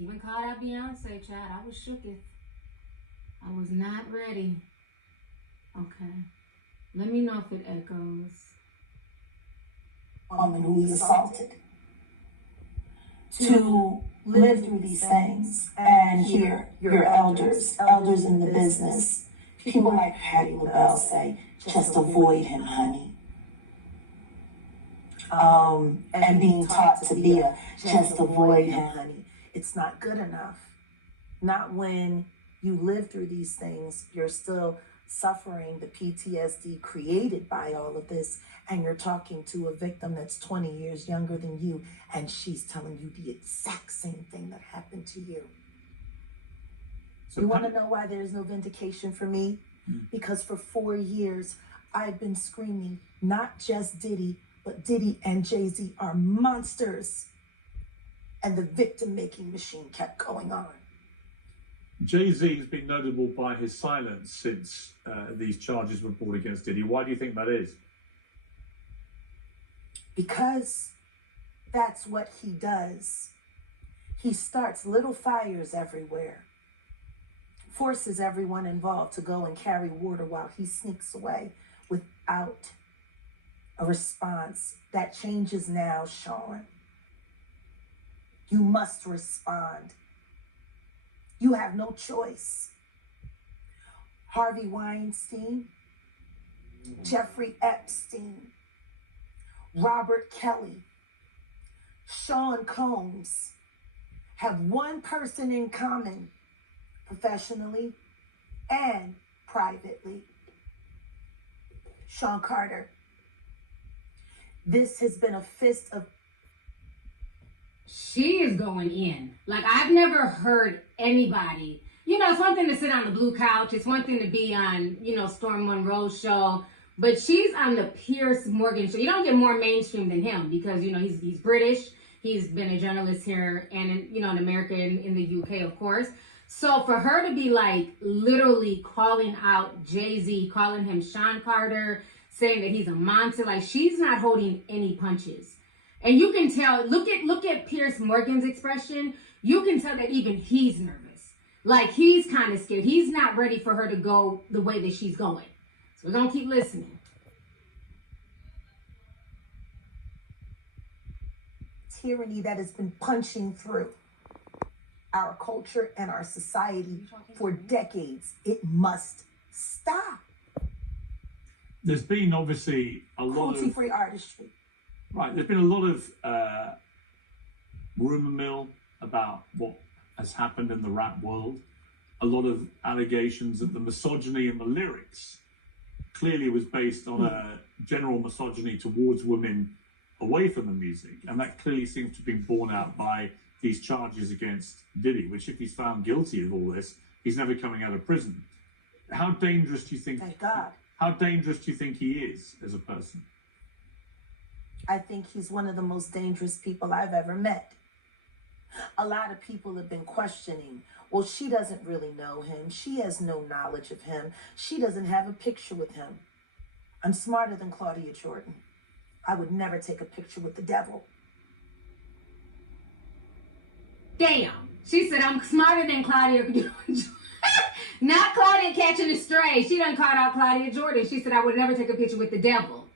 Even called out Beyonce, child. I was shooketh. I was not ready. Okay. Let me know if it echoes. Woman who is assaulted. To live through these things and hear your elders in the business, people like Patty LaBelle say, just avoid him, honey. And being taught to be just avoid him, honey. It's not good enough. Not when you live through these things, you're still suffering the PTSD created by all of this, and you're talking to a victim that's 20 years younger than you, and she's telling you the exact same thing that happened to you. So you want to know why there's no vindication for me? Because for 4 years, I've been screaming, not just Diddy, but Diddy and Jay-Z are monsters. And the victim-making machine kept going on. Jay-Z has been notable by his silence since these charges were brought against Diddy. Why do you think that is? Because that's what he does. He starts little fires everywhere, forces everyone involved to go and carry water while he sneaks away without a response. That changes now, Sean. You must respond. You have no choice. Harvey Weinstein, Jeffrey Epstein, Robert Kelly, Sean Combs have one person in common, professionally and privately. Sean Carter. This has been a fist of... She is going in. Like, I've never heard anybody. You know, it's one thing to sit on the blue couch. It's one thing to be on, you know, Storm Monroe's show. But she's on the Piers Morgan show. You don't get more mainstream than him because, you know, he's British. He's been a journalist here and, in America and in the UK, of course. So for her to be, like, literally calling out Jay-Z, calling him Sean Carter, saying that he's a monster, like, she's not holding any punches. And you can tell, look at Piers Morgan's expression. You can tell that even he's nervous. Like, he's kind of scared. He's not ready for her to go the way that she's going. So we're going to keep listening. Tyranny that has been punching through our culture and our society for decades. It must stop. There's been obviously a lot of cruelty-free artistry. Right, there's been a lot of rumor mill about what has happened in the rap world. A lot of allegations that the misogyny in the lyrics clearly was based on a general misogyny towards women away from the music. And that clearly seems to have been borne out by these charges against Diddy, which if he's found guilty of all this, he's never coming out of prison. How dangerous do you think... Thank God. How dangerous do you think he is as a person? I think he's one of the most dangerous people I've ever met. A lot of people have been questioning, well, she doesn't really know him. She has no knowledge of him. She doesn't have a picture with him. I'm smarter than Claudia Jordan. I would never take a picture with the devil. Damn. She said, I'm smarter than Claudia Jordan. Not Claudia catching a stray. She done called out Claudia Jordan. She said, I would never take a picture with the devil.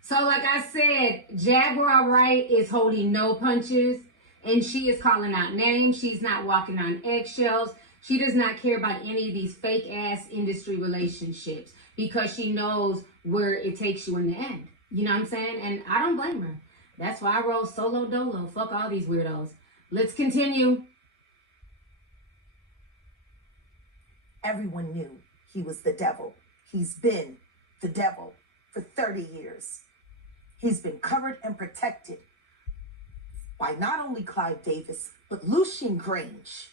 So like I said, Jaguar Wright is holding no punches, and she is calling out names. She's not walking on eggshells. She does not care about any of these fake-ass industry relationships because she knows where it takes you in the end. You know what I'm saying? And I don't blame her. That's why I roll solo dolo. Fuck all these weirdos. Let's continue. Everyone knew he was the devil. He's been the devil for 30 years. He's been covered and protected by not only Clive Davis, but Lucian Grange.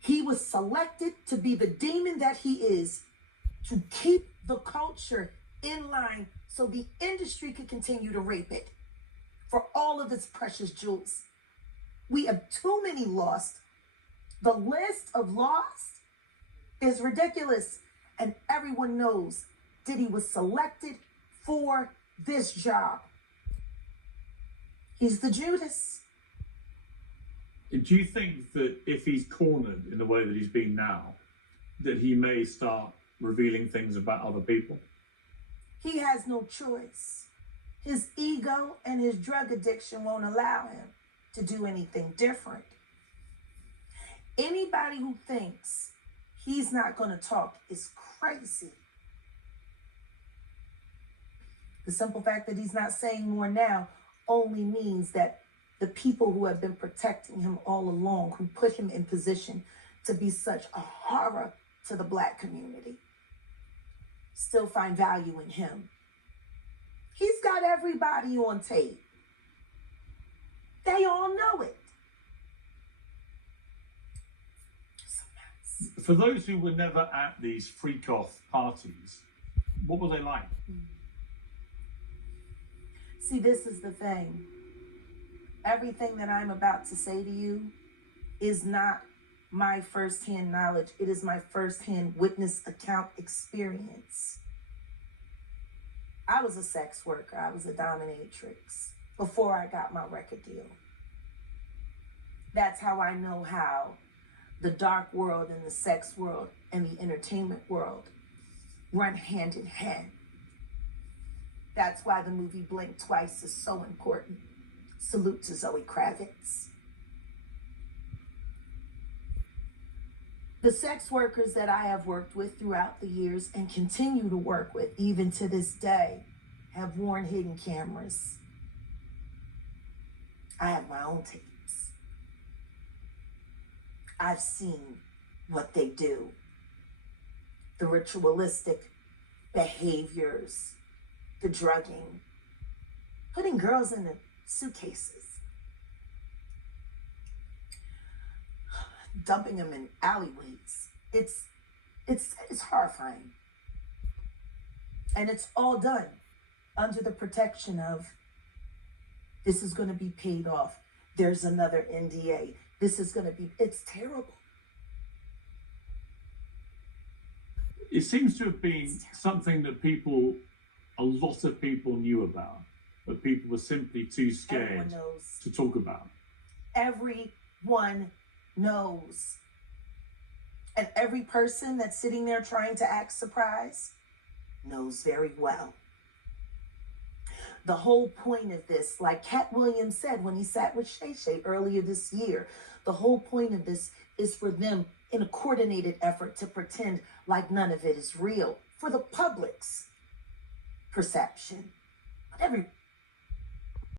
He was selected to be the demon that he is, to keep the culture in line so the industry could continue to rape it for all of its precious jewels. We have too many lost. The list of lost is ridiculous, and everyone knows Diddy was selected for this job. He's the Judas. Do you think that if he's cornered in the way that he's been now, that he may start revealing things about other people? He has no choice. His ego and his drug addiction won't allow him to do anything different. Anybody who thinks he's not going to talk is crazy. The simple fact that he's not saying more now only means that the people who have been protecting him all along, who put him in position to be such a horror to the Black community, still find value in him. He's got everybody on tape. They all know it. For those who were never at these freak-off parties, what were they like? See, this is the thing. Everything that I'm about to say to you is not my firsthand knowledge. It is my firsthand witness account experience. I was a sex worker. I was a dominatrix before I got my record deal. That's how I know how the dark world and the sex world and the entertainment world run hand in hand. That's why the movie Blink Twice is so important. Salute to Zoe Kravitz. The sex workers that I have worked with throughout the years and continue to work with even to this day have worn hidden cameras. I have my own tapes. I've seen what they do. The ritualistic behaviors, the drugging, putting girls in the suitcases, dumping them in alleyways. It's horrifying. And it's all done under the protection of, this is going to be paid off. There's another NDA. This is going to be, it's terrible. It seems to have been something that a lot of people knew about, but people were simply too scared to talk about. Everyone knows. And every person that's sitting there trying to act surprised knows very well. The whole point of this, like Cat Williams said when he sat with Shay Shay earlier this year, the whole point of this is for them in a coordinated effort to pretend like none of it is real for the public's perception. But